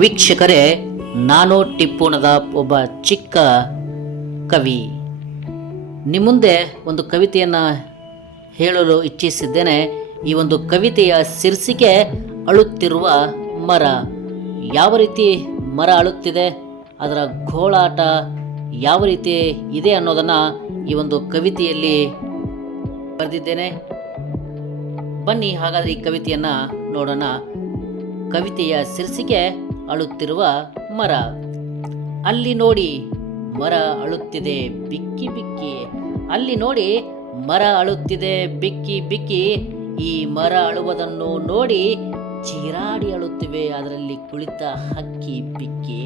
ವೀಕ್ಷಕರೇ, ನಾನು ಟಿಪ್ಪುಣದ ಒಬ್ಬ ಚಿಕ್ಕ ಕವಿ. ನಿಮ್ಮ ಮುಂದೆ ಒಂದು ಕವಿತೆಯನ್ನು ಹೇಳಲು ಇಚ್ಛಿಸಿದ್ದೇನೆ. ಈ ಒಂದು ಕವಿತೆಯ ಶೀರ್ಷಿಕೆ ಅಳುತ್ತಿರುವ ಮರ. ಯಾವ ರೀತಿ ಮರ ಅಳುತ್ತಿದೆ, ಅದರ ಗೋಳಾಟ ಯಾವ ರೀತಿ ಇದೆ ಅನ್ನೋದನ್ನು ಈ ಒಂದು ಕವಿತೆಯಲ್ಲಿ ಬರೆದಿದ್ದೇನೆ. ಬನ್ನಿ ಹಾಗಾದರೆ ಈ ಕವಿತೆಯನ್ನು ನೋಡೋಣ. ಕವಿತೆಯ ಶೀರ್ಷಿಕೆ ಅಳುತ್ತಿರುವ ಮರ. ಅಲ್ಲಿ ನೋಡಿ ಮರ ಅಳುತ್ತಿದೆ ಬಿಕ್ಕಿ ಬಿಕ್ಕಿ. ಅಲ್ಲಿ ನೋಡಿ ಮರ ಅಳುತ್ತಿದೆ ಬಿಕ್ಕಿ ಬಿಕ್ಕಿ. ಈ ಮರ ಅಳುವುದನ್ನು ನೋಡಿ ಚೀರಾಡಿ ಅಳುತ್ತಿವೆ ಅದರಲ್ಲಿ ಕುಳಿತ ಹಕ್ಕಿ ಪಿಕ್ಕಿ.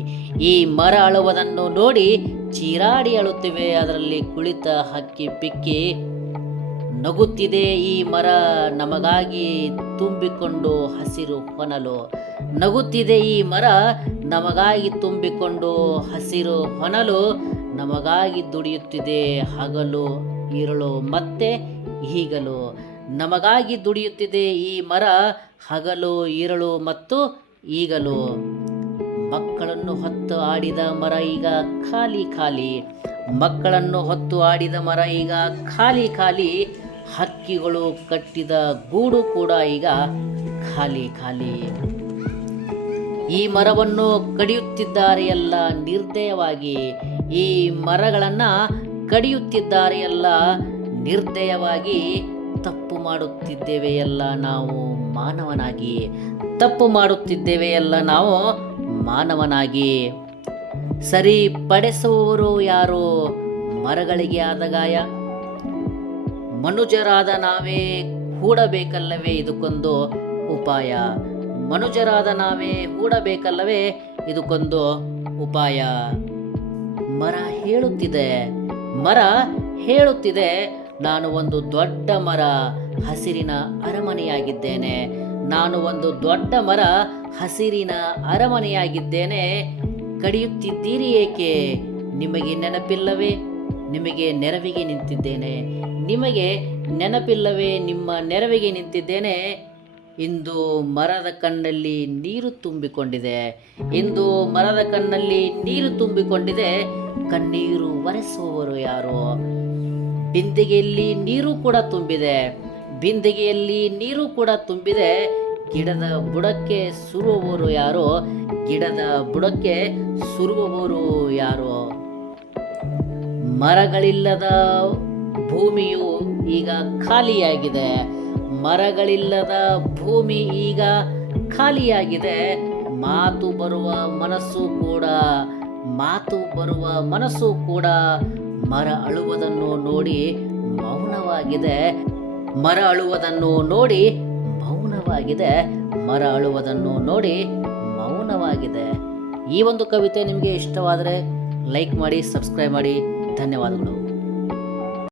ಈ ಮರ ಅಳುವುದನ್ನು ನೋಡಿ ಚೀರಾಡಿ ಅಳುತ್ತಿವೆ ಅದರಲ್ಲಿ ಕುಳಿತ ಹಕ್ಕಿ ಪಿಕ್ಕಿ. ನಗುತ್ತಿದೆ ಈ ಮರ ನಮಗಾಗಿ ತುಂಬಿಕೊಂಡು ಹಸಿರು ಹೊನಲು. ನಗುತ್ತಿದೆ ಈ ಮರ ನಮಗಾಗಿ ತುಂಬಿಕೊಂಡು ಹಸಿರು ಹೊನಲು. ನಮಗಾಗಿ ದುಡಿಯುತ್ತಿದೆ ಹಗಲು ಇರಳು ಮತ್ತೆ ಈಗಲು. ನಮಗಾಗಿ ದುಡಿಯುತ್ತಿದೆ ಈ ಮರ ಹಗಲು ಇರಳು ಮತ್ತು ಈಗಲು. ಮಕ್ಕಳನ್ನು ಹೊತ್ತು ಆಡಿದ ಮರ ಈಗ ಖಾಲಿ ಖಾಲಿ. ಮಕ್ಕಳನ್ನು ಹೊತ್ತು ಆಡಿದ ಮರ ಈಗ ಖಾಲಿ ಖಾಲಿ. ಹಕ್ಕಿಗಳು ಕಟ್ಟಿದ ಗೂಡು ಕೂಡ ಈಗ ಖಾಲಿ ಖಾಲಿ. ಈ ಮರವನ್ನು ಕಡಿಯುತ್ತಿದ್ದಾರೆ ಎಲ್ಲ ನಿರ್ದಯವಾಗಿ. ಈ ಮರಗಳನ್ನು ಕಡಿಯುತ್ತಿದ್ದಾರೆ ಎಲ್ಲ ನಿರ್ದಯವಾಗಿ. ತಪ್ಪು ಮಾಡುತ್ತಿದ್ದೇವೆ ಎಲ್ಲ ನಾವು ಮಾನವನಾಗಿ. ತಪ್ಪು ಮಾಡುತ್ತಿದ್ದೇವೆ ಎಲ್ಲ ನಾವು ಮಾನವನಾಗಿ. ಸರಿಪಡಿಸುವವರು ಯಾರೋ ಮರಗಳಿಗೆ ಆದ ಗಾಯ. ಮನುಜರಾದ ನಾವೇ ಹೂಡಬೇಕಲ್ಲವೇ ಇದಕ್ಕೊಂದು ಉಪಾಯ. ಮನುಜರಾದ ನಾವೇ ಹೂಡಬೇಕಲ್ಲವೇ ಇದಕ್ಕೊಂದು ಉಪಾಯ. ಮರ ಹೇಳುತ್ತಿದೆ, ಮರ ಹೇಳುತ್ತಿದೆ, ನಾನು ಒಂದು ದೊಡ್ಡ ಮರ ಹಸಿರಿನ ಅರಮನೆಯಾಗಿದ್ದೇನೆ. ನಾನು ಒಂದು ದೊಡ್ಡ ಮರ ಹಸಿರಿನ ಅರಮನೆಯಾಗಿದ್ದೇನೆ. ಕಡಿಯುತ್ತಿದ್ದೀರಿ ಏಕೆ? ನಿಮಗೆ ನೆನಪಿಲ್ಲವೇ? ನಿಮಗೆ ನೆರವಿಗೆ ನಿಂತಿದ್ದೇನೆ. ನಿಮಗೆ ನೆನಪಿಲ್ಲವೇ? ನಿಮ್ಮ ನೆರವಿಗೆ ನಿಂತಿದ್ದೇನೆ. ಇಂದು ಮರದ ಕಣ್ಣಲ್ಲಿ ನೀರು ತುಂಬಿಕೊಂಡಿದೆ. ಇಂದು ಮರದ ಕಣ್ಣಲ್ಲಿ ನೀರು ತುಂಬಿಕೊಂಡಿದೆ. ಕಣ್ಣೀರು ಒರೆಸುವವರು ಯಾರು? ಬಿಂದಿಗೆಯಲ್ಲಿ ನೀರು ಕೂಡ ತುಂಬಿದೆ. ಬಿಂದಿಗೆಯಲ್ಲಿ ನೀರು ಕೂಡ ತುಂಬಿದೆ. ಗಿಡದ ಬುಡಕ್ಕೆ ಸುರುವವರು ಯಾರೋ? ಗಿಡದ ಬುಡಕ್ಕೆ ಸುರುವವರು ಯಾರೋ? ಮರಗಳಿಲ್ಲದ ಭೂಮಿಯು ಈಗ ಖಾಲಿಯಾಗಿದೆ. ಮರಗಳಿಲ್ಲದ ಭೂಮಿ ಈಗ ಖಾಲಿಯಾಗಿದೆ. ಮಾತು ಬರುವ ಮನಸ್ಸು ಕೂಡ, ಮಾತು ಬರುವ ಮನಸ್ಸು ಕೂಡ ಮರ ಅಳುವುದನ್ನು ನೋಡಿ ಮೌನವಾಗಿದೆ. ಮರ ಅಳುವುದನ್ನು ನೋಡಿ ಮೌನವಾಗಿದೆ. ಮರ ಅಳುವುದನ್ನು ನೋಡಿ ಮೌನವಾಗಿದೆ. ಈ ಒಂದು ಕವಿತೆ ನಿಮಗೆ ಇಷ್ಟವಾದರೆ ಲೈಕ್ ಮಾಡಿ, ಸಬ್ಸ್ಕ್ರೈಬ್ ಮಾಡಿ. ಧನ್ಯವಾದಗಳು.